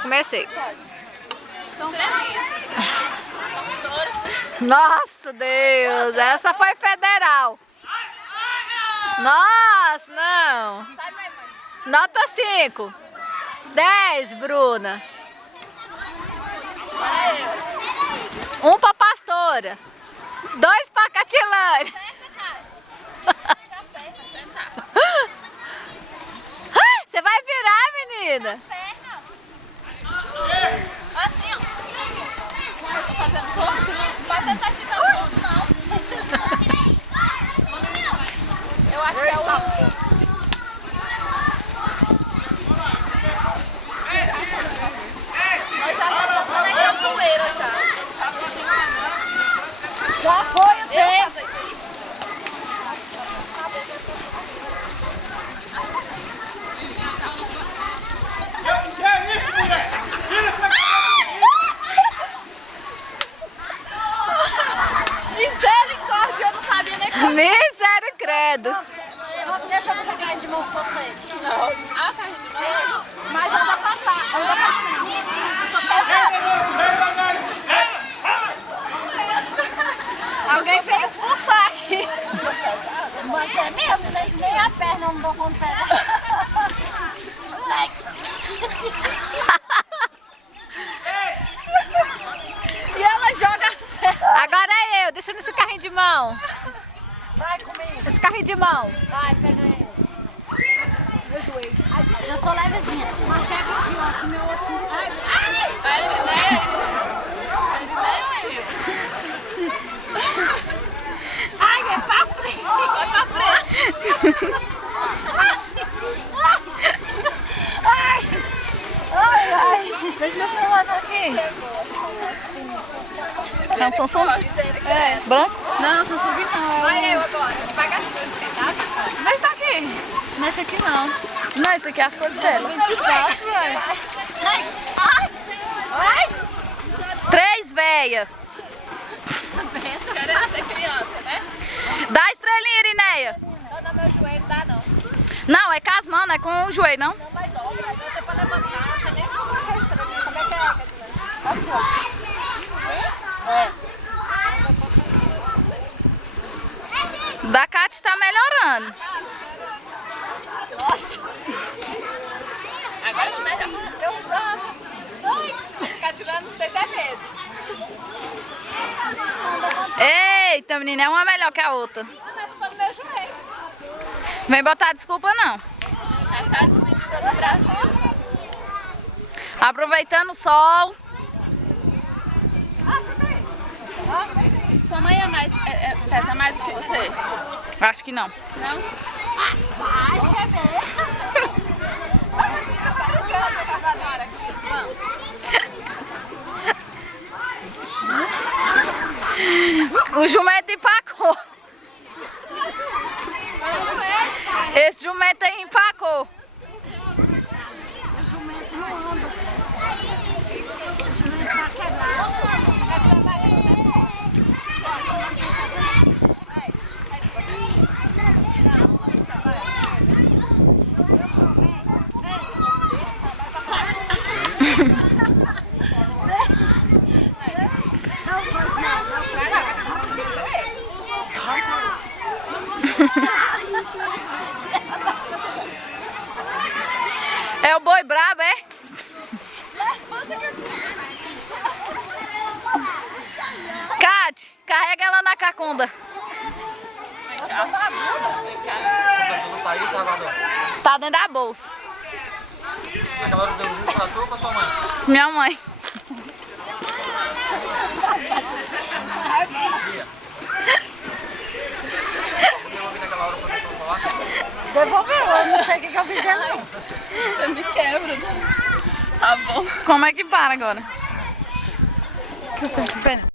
comecei. Pode. Então, Nossa, Deus, essa foi federal. Nossa, não. Nota 5. 10, Bruna. 1 pra pastora. 2 pra Catilane. Você vai virar, menina? assim, ó. Eu tô fazendo torto? Não vai sentar esticando torto, não. Eu acho que é o... Nós já tá dançando em capoeira já. Já foi o tempo. Fazer isso aí. Que é isso, mulher? Tira essa Misericórdia, eu não sabia nem como. Misericredo. Deixa eu fazer carne de mão com vocês. Ah, tá rindo, não. Mas anda pra cá, anda pra Alguém fez expulsar aqui. Mas é mesmo, nem a perna eu não dou conta de pegar. E ela joga as pernas. Agora é eu, deixa nesse carrinho de mão. Vai comigo. Esse carrinho de mão. Vai, pega ele. Meu joelho. Eu sou levezinha. Mas pega aqui, ó, que meu ossinho. Ai, é pra frente. Vai pra frente. Ai. Deixa meu celular aqui. É um Samsung? É. Branco? Não, Samsung não. Vai eu agora. Devagarzinho, cuidado. Mas tá aqui. Nesse aqui não. Não, esse aqui é as coisas dela. 24, velho. Ai, 3, véia. querendo ser criança, né? Dá a estrelinha, Irineia. Não, não, meu joelho dá não. Não, é com as mãos, não é com o joelho, não. Não vai dobra, vai ter pra levantar, não sei nem como é estranho. Como é que é, Catilane? Assim, ó. É. Da Cate tá melhorando. Agora é melhor. Catilane não tem até medo. Eita, menina, é uma melhor que a outra. Não, mas ficou no meu joelho. Vem botar desculpa, não. Essa é a despedida do Brasil. Aproveitando o sol. Sua mãe pesa mais do que você? Acho que não. Não? Vai ser mesmo. O jumento empacou. Esse jumento aí empacou. O jumento não anda. O jumento tá quebrado. Não, pois não. Vai lá, Catilane, no meu joelho. É o boi brabo, é? Cate, carrega ela na cacunda. Tá aí, Salvador? Tá dentro da bolsa. Naquela hora deu um pra tu ou pra sua mãe? Minha mãe. Naquela hora pra tu falar? Devolveu, eu não sei o que eu fiz dela, não. Você me quebra. Tá bom. Como é que para agora? Pera.